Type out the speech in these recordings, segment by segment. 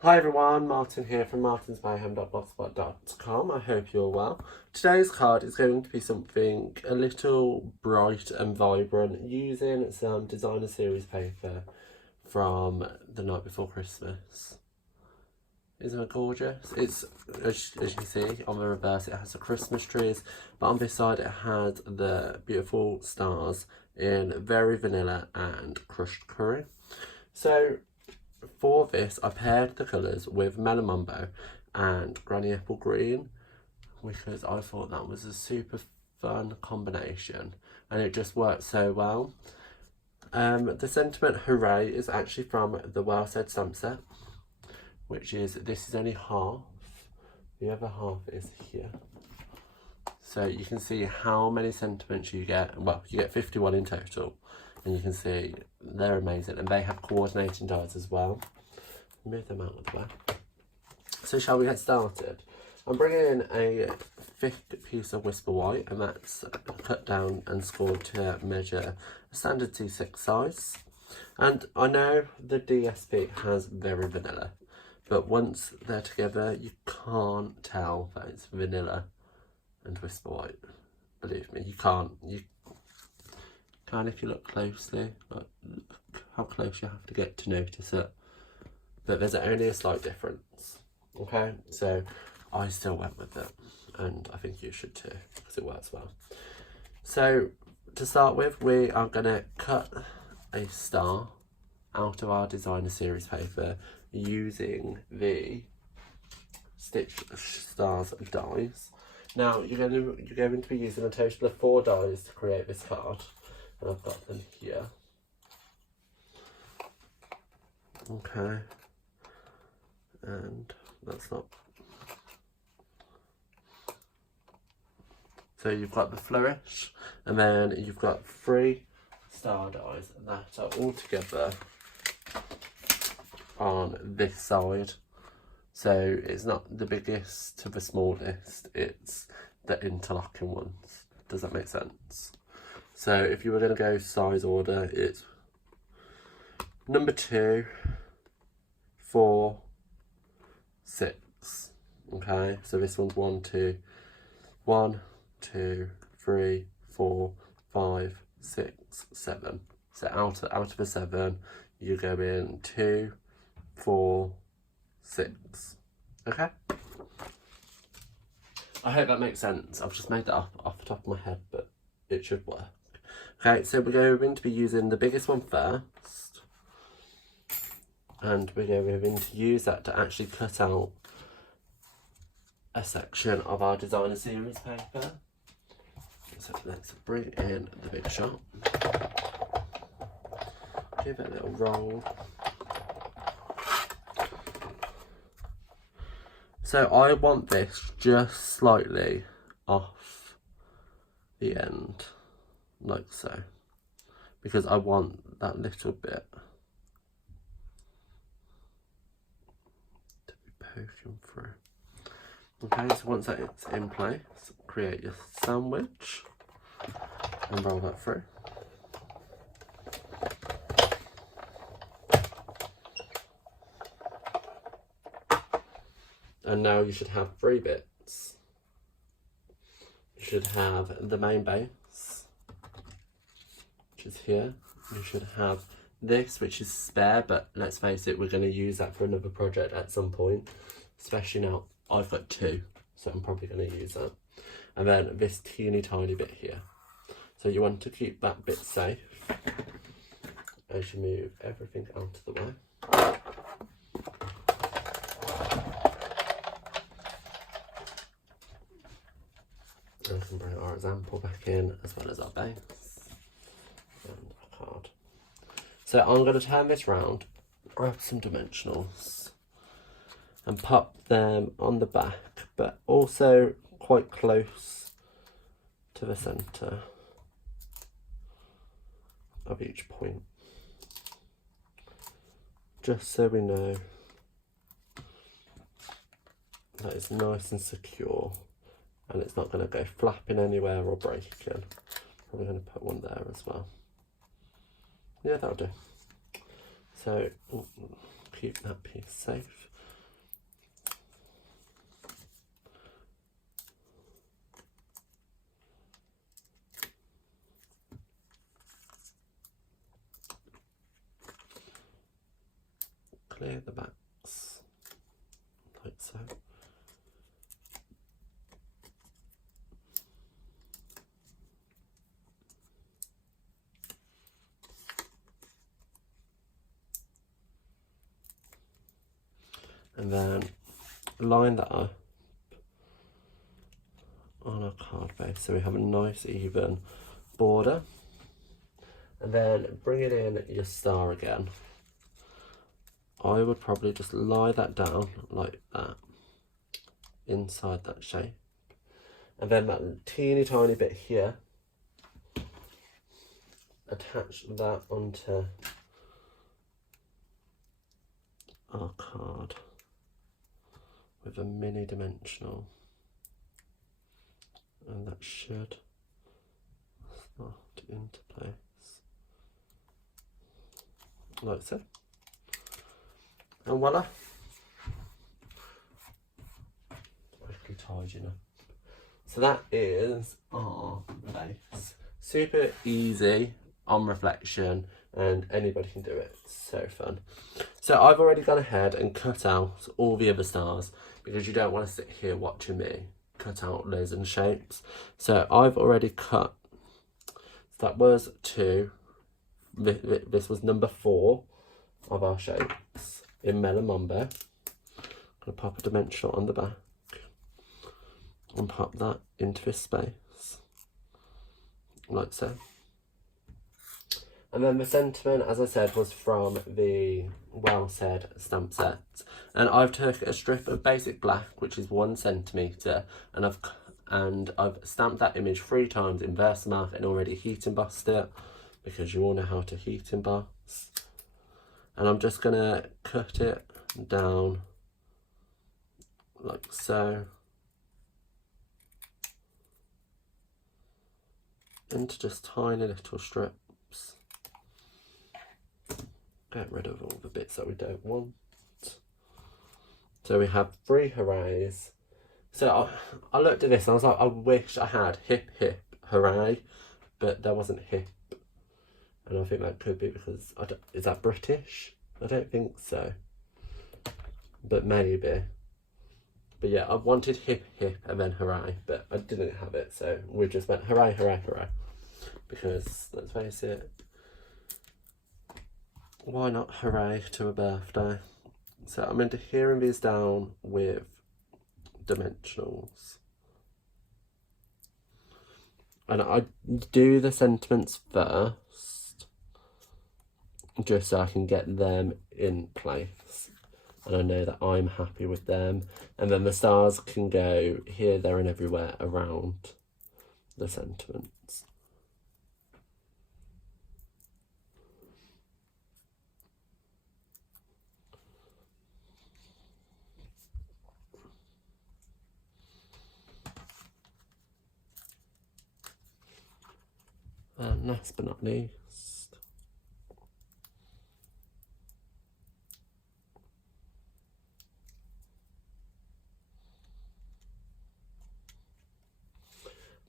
Hi everyone, Martin here from martinsmayhem.blogspot.com. I hope you're well. Today's card is going to be something a little bright and vibrant using some designer series paper from the night before Christmas. Isn't it gorgeous? It's, as you can see, on the reverse it has the Christmas trees, but on this side it has the beautiful stars in very vanilla and crushed curry. So for this, I paired the colours with Melon Mumbo and Granny Apple Green because I thought that was a super fun combination and it just worked so well. The sentiment Hooray is actually from the Well Said stamp set, which is this is only half, the other half is here. So you can see how many sentiments you get. Well, you get 51 in total, and you can see they're amazing, and they have coordinating dies as well. Move them out of the way. So shall we get started? I'm bringing in a thick piece of Whisper White, and that's cut down and scored to measure a standard C6 size. And I know the DSP has very vanilla, but once they're together, you can't tell that it's vanilla and Whisper White. Believe me, you can't. You can if you look closely. Like, look how close you have to get to notice it. But there's only a slight difference. Okay, so I still went with it, and I think you should too because it works well. So to start with, we are going to cut a star out of our designer series paper using the Stitch Stars dies. Now you're going to be using a total of 4 dies to create this card, and I've got them here. Okay, and that's not. So you've got the flourish, and then you've got 3 star dies that are all together on this side. So it's not the biggest to the smallest, it's the interlocking ones. Does that make sense? So if you were going to go size order, it's number 2, 4, 6. Okay, so this one's 1, 2, 3, 4, 5, 6, 7. So out of the 7, you go in 2, 4, 6. Okay, I hope that makes sense. I've just made that up off the top of my head, but it should work. Okay, so we're going to be using the biggest one first, and we're going to use that to actually cut out a section of our designer series paper. So let's bring in the big shot, give it a little roll. So I want this just slightly off the end, like so, because I want that little bit to be poking through. Okay, so once that's in place, create your sandwich and roll that through. And now you should have 3 bits. You should have the main base, which is here. You should have this, which is spare, but let's face it, we're going to use that for another project at some point. Especially now, I've got 2, so I'm probably going to use that. And then this teeny tiny bit here. So you want to keep that bit safe as you move everything out of the way. I can bring our example back in as well as our base and our card. So I'm going to turn this round, grab some dimensionals and pop them on the back, but also quite close to the centre of each point, just so we know that it's nice and secure and it's not going to go flapping anywhere or breaking. Probably going to put one there as well. Yeah, that'll do. So keep that piece safe. at the backs, like so. And then line that up on our card base so we have a nice even border. And then bring it in your star again. I would probably just lie that down like that inside that shape. And then that teeny tiny bit here, attach that onto our card with a mini dimensional, and that should start into place like so, and voila, quickly tidying up. So that is our base. Super easy on reflection and anybody can do it. So fun. So I've already gone ahead and cut out all the other stars because you don't want to sit here watching me cut out loads of shapes. So I've already cut, so that was 2, this was number 4 of our shapes in Melon Mambo. I'm going to pop a dimensional on the back and pop that into this space like so. And then the sentiment, as I said, was from the Well Said stamp set. And I've took a strip of basic black, which is 1 centimetre, and I've stamped that image 3 times in Versamark and already heat embossed it, because you all know how to heat emboss. And I'm just gonna cut it down like so into just tiny little strips. Get rid of all the bits that we don't want. So we have 3 hoorays. So I looked at this and I was like, I wish I had hip hip hooray, but there wasn't hip. And I think that could be because, is that British? I don't think so. But maybe. But yeah, I wanted hip hip and then hooray, but I didn't have it. So we just went hooray, hooray, hooray. Because, let's face it, why not hooray to a birthday? So I'm adhering these down with dimensionals. And I do the sentiments first, just so I can get them in place. And I know that I'm happy with them. And then the stars can go here, there and everywhere around the sentiments. And last but not least,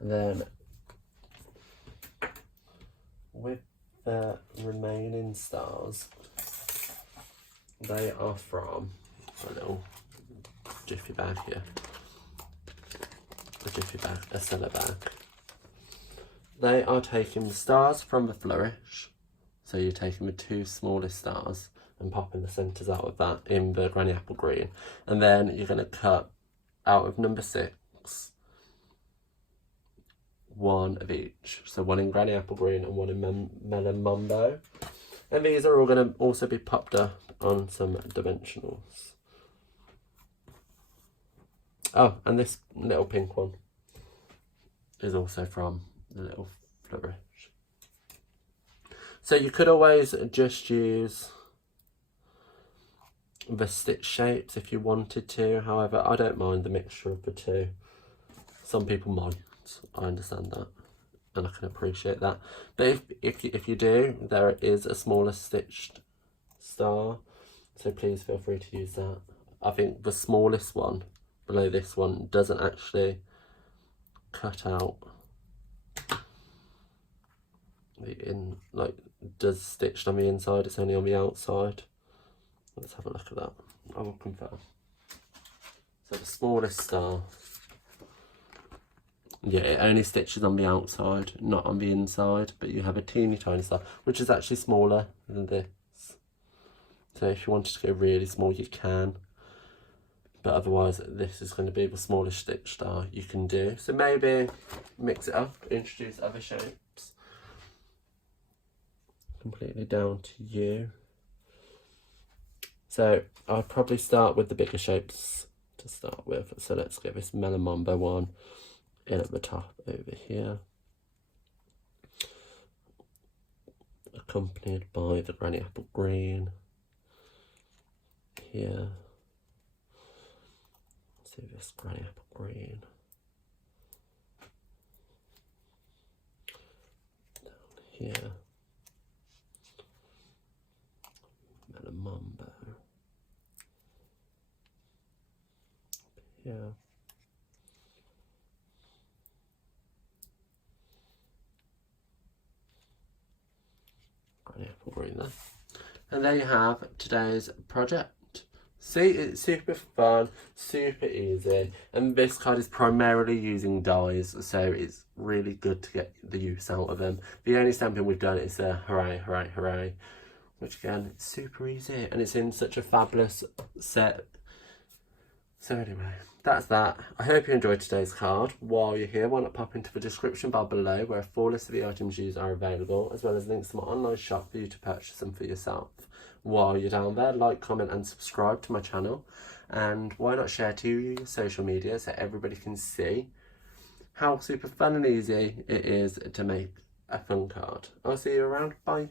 and then with the remaining stars, they are from a little jiffy bag here, a jiffy bag, a cellar bag. They are taking the stars from the flourish, so you're taking the 2 smallest stars and popping the centres out of that in the granny apple green, and then you're going to cut out of number 6 1 of each, so 1 in granny apple green and 1 in melon mambo, and these are all going to also be popped up on some dimensionals. Oh, and this little pink one is also from the little flourish. So you could always just use the stitch shapes if you wanted to. However, I don't mind the mixture of the 2. Some people might. I understand that, and I can appreciate that. But if you do, there is a smaller stitched star, so please feel free to use that. I think the smallest one below this one doesn't actually cut out the does stitched on the inside, it's only on the outside. Let's have a look at that. I will confirm. So the smallest star. Yeah, it only stitches on the outside, not on the inside, but you have a teeny tiny star, which is actually smaller than this. So if you wanted to go really small, you can. But otherwise, this is going to be the smallest stitch star you can do. So maybe mix it up, introduce other shapes. Completely down to you. So I'll probably start with the bigger shapes to start with. So let's get this Melon Mambo one in at the top over here, accompanied by the Granny Apple Green here. Let's do this Granny Apple Green down here, Melon Mambo here. Apple green there. And there you have today's project. See, it's super fun, super easy, and this card is primarily using dies, so it's really good to get the use out of them. The only stamping we've done is the Hooray, Hooray, Hooray, which again, it's super easy, and it's in such a fabulous set. So anyway, that's that. I hope you enjoyed today's card. While you're here, why not pop into the description bar below where a full list of the items used are available, as well as links to my online shop for you to purchase them for yourself. While you're down there, like, comment and subscribe to my channel. And why not share to your social media so everybody can see how super fun and easy it is to make a fun card. I'll see you around. Bye.